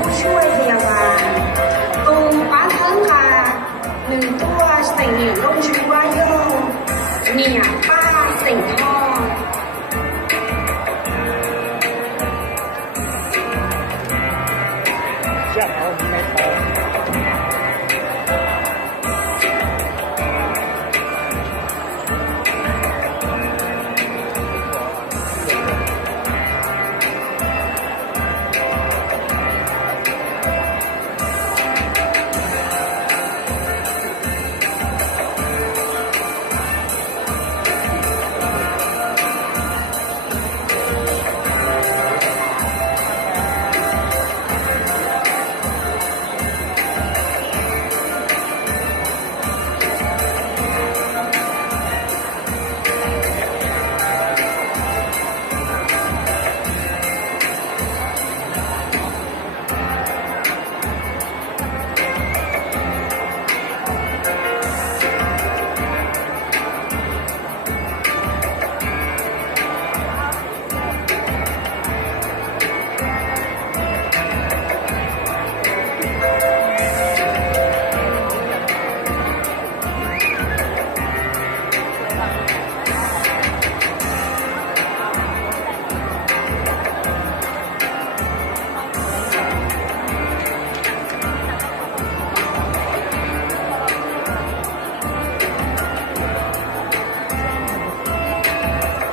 ผู้ช่วยพยาบาลตูป้าเทิงค่ะหนึ่งตัวใส่เหนียวลงชื่อว่าโยเนี่ยป้าเสียงทอดเชือกเอาไม่พอ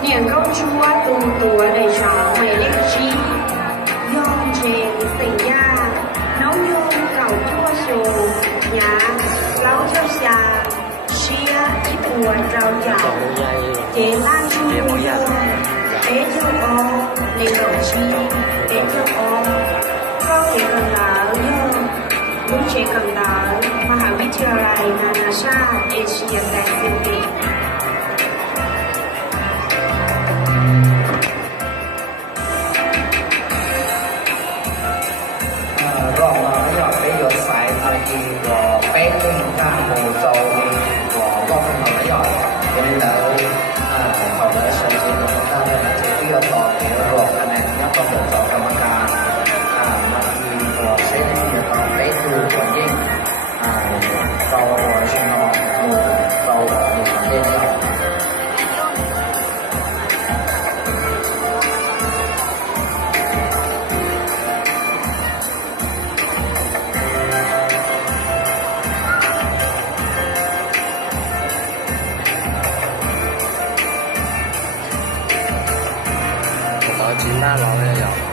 年高出ว่าตูตัวในเช้าไม่เล็กชี้ยอมเชงสิ่งยากน้องโยมเก่าทั่วโชว์ยาเล้าเจ้าชาเชียที่ปวดเราใหญ่เจล่าชูโยเอ๊ะเจ้าออในโดชีเอ๊ะเจ้าออก็เกี่ยวกับเราโยลูกเชกังดาวมหาวิทยาลัยนานาชาติเอเชียแปซิฟิก我背着大木舟，我忘了没有，我哋就後來上次我覺得咧，呢個代表落คะแนน一個無助กรรมการ默認和寫呢個代表回應到我先我到我哋旁邊就。我見啦，攞嘅有。